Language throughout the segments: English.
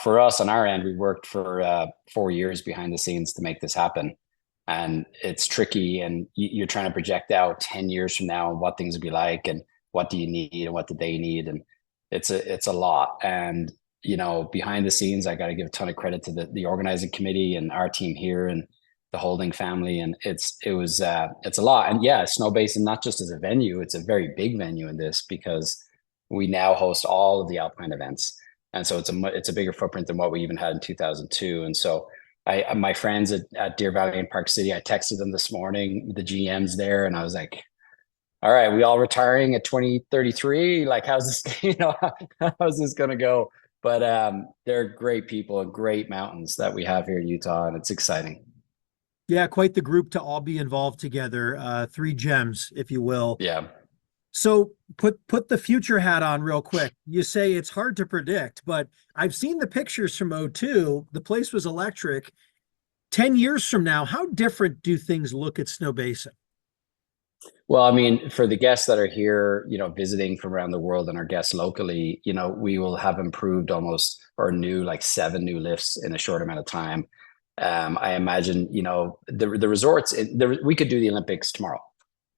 For us on our end, we worked for 4 years behind the scenes to make this happen. And it's tricky, and you're trying to project out 10 years from now and what things will be like, and what do you need and what do they need. And it's a lot. And, behind the scenes, I got to give a ton of credit to the organizing committee and our team here and the holding family. And it's a lot. And yeah, Snowbasin, not just as a venue, it's a very big venue in this because we now host all of the Alpine events. And so it's a bigger footprint than what we even had in 2002. And so my friends at Deer Valley and Park City, I texted them this morning, the GMs there, and I was like, all right, we all retiring at 2033. Like, how's this, how's this going to go? But they're great people and great mountains that we have here in Utah, and it's exciting. Yeah, quite the group to all be involved together. Three gems, if you will. Yeah. So put the future hat on real quick. You say it's hard to predict, but I've seen the pictures from '02. The place was electric. 10 years from now, how different do things look at Snowbasin? Well, I mean, for the guests that are here, visiting from around the world and our guests locally, we will have improved almost or new like 7 new lifts in a short amount of time. I imagine, the resorts, we could do the Olympics tomorrow.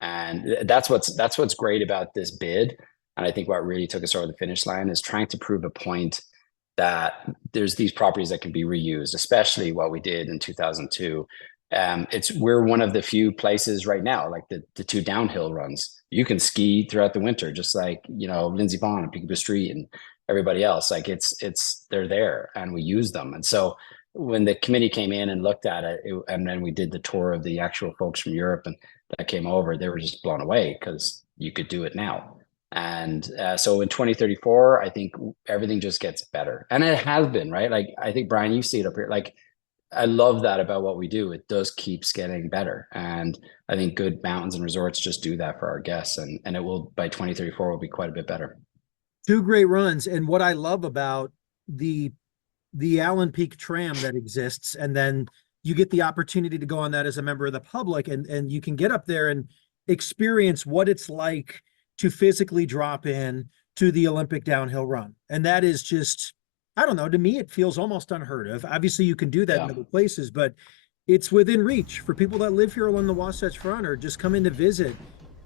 And that's what's great about this bid. And I think what really took us over the finish line is trying to prove a point that there's these properties that can be reused, especially what we did in 2002. We're one of the few places right now, like the two downhill runs. You can ski throughout the winter, just like Lindsey Pond and Peekaboo Street and everybody else. Like they're there, and we use them. And so when the committee came in and looked at it, and then we did the tour of the actual folks from Europe and that came over, they were just blown away because you could do it now. And so in 2034, I think everything just gets better, and it has been, right? Like, I think, Brian, you see it up here. Like, I love that about what we do. It does keeps getting better. And I think good mountains and resorts just do that for our guests. And it will, by 2034, will be quite a bit better. Two great runs. And what I love about the Allen Peak tram that exists, and then you get the opportunity to go on that as a member of the public, and you can get up there and experience what it's like to physically drop in to the Olympic downhill run. And that is just, I don't know, to me, it feels almost unheard of. Obviously, you can do that in Yeah. other places, but it's within reach for people that live here along the Wasatch Front or just come in to visit.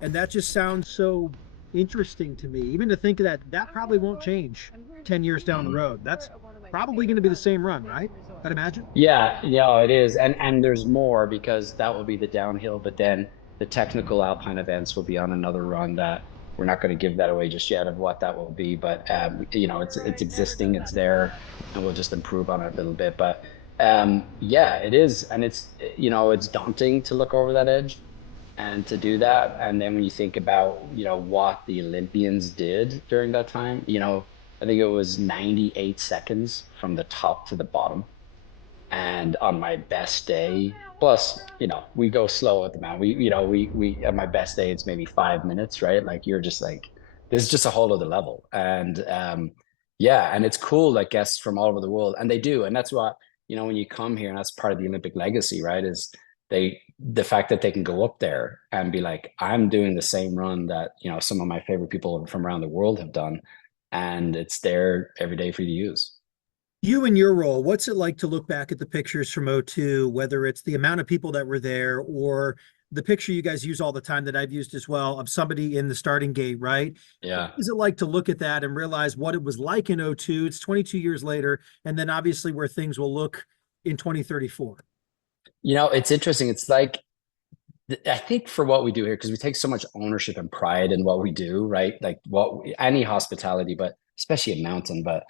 And that just sounds so interesting to me, even to think that that probably won't change 10 years down the Mhm. road. That's probably going to be the same run, right? I'd imagine. Yeah, yeah, it is. And there's more because that will be the downhill, but then the technical alpine events will be on another run that we're not going to give that away just yet of what that will be. But it's existing, it's there, and we'll just improve on it a little bit. But yeah, it is. And it's daunting to look over that edge and to do that. And then when you think about, what the Olympians did during that time, I think it was 98 seconds from the top to the bottom. And on my best day, plus, we go slow at the mountain. We at my best day, it's maybe 5 minutes, right? Like, you're just like, this is just a whole other level. And yeah, and it's cool that guests from all over the world, and they do. And that's what, when you come here, and that's part of the Olympic legacy, right? Is the fact that they can go up there and be like, I'm doing the same run that, some of my favorite people from around the world have done. And it's there every day for you to use. You and your role, what's it like to look back at the pictures from '02, whether it's the amount of people that were there or the picture you guys use all the time that I've used as well of somebody in the starting gate, right? What Yeah. is it like to look at that and realize what it was like in '02? It's 22 years later, and then obviously where things will look in 2034. It's interesting. It's like, I think for what we do here, because we take so much ownership and pride in what we do, right? Like, any hospitality, but especially a mountain. But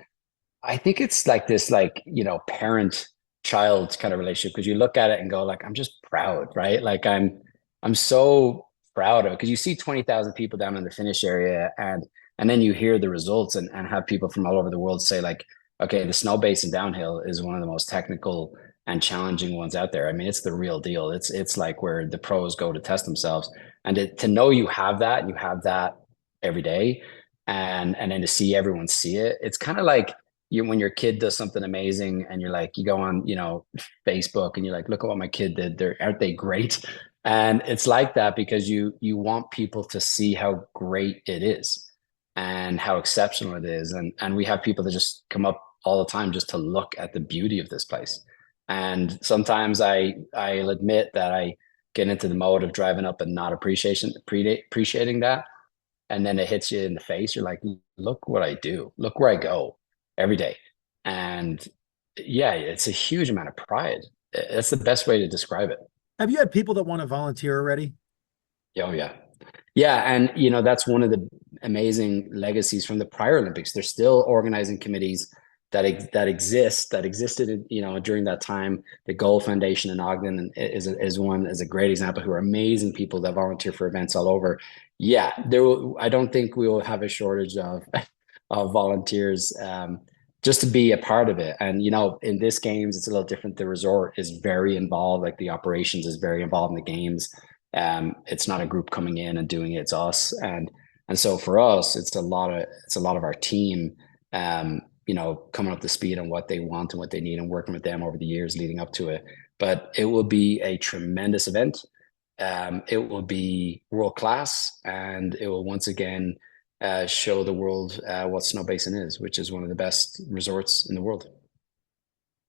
I think it's like this, like, parent child kind of relationship, because you look at it and go like, I'm just proud, right? Like, I'm so proud of it, because you see 20,000 people down in the finish area, and then you hear the results, and have people from all over the world say like, okay, the Snowbasin downhill is one of the most technical and challenging ones out there. I mean, it's the real deal. It's like where the pros go to test themselves, and to know you have that, and you have that every day, and then to see everyone see it, it's kind of like, when your kid does something amazing, and you're like, you go on, Facebook, and you're like, look at what my kid did. Aren't they great? And it's like that because you want people to see how great it is and how exceptional it is. And we have people that just come up all the time just to look at the beauty of this place. And sometimes I'll admit that I get into the mode of driving up and not appreciating that, and then it hits you in the face. You're like, look what I do. Look where I go every day. And yeah, it's a huge amount of pride. That's the best way to describe it. Have you had people that want to volunteer already? Oh yeah. Yeah, and you know that's one of the amazing legacies from the prior Olympics. There's still organizing committees that existed, you know, during that time. The Goal Foundation in Ogden is a great example. Who are amazing people that volunteer for events all over. Yeah, I don't think we will have a shortage of of volunteers, just to be a part of it. And you know, in this games, it's a little different. The resort is very involved. Like the operations is very involved in the games. It's not a group coming in and doing it, it's us. And so for us, it's a lot of our team, you know, coming up to speed on what they want and what they need and working with them over the years leading up to it. But it will be a tremendous event. It will be world class, and it will once again show the world what Snowbasin is, which is one of the best resorts in the world.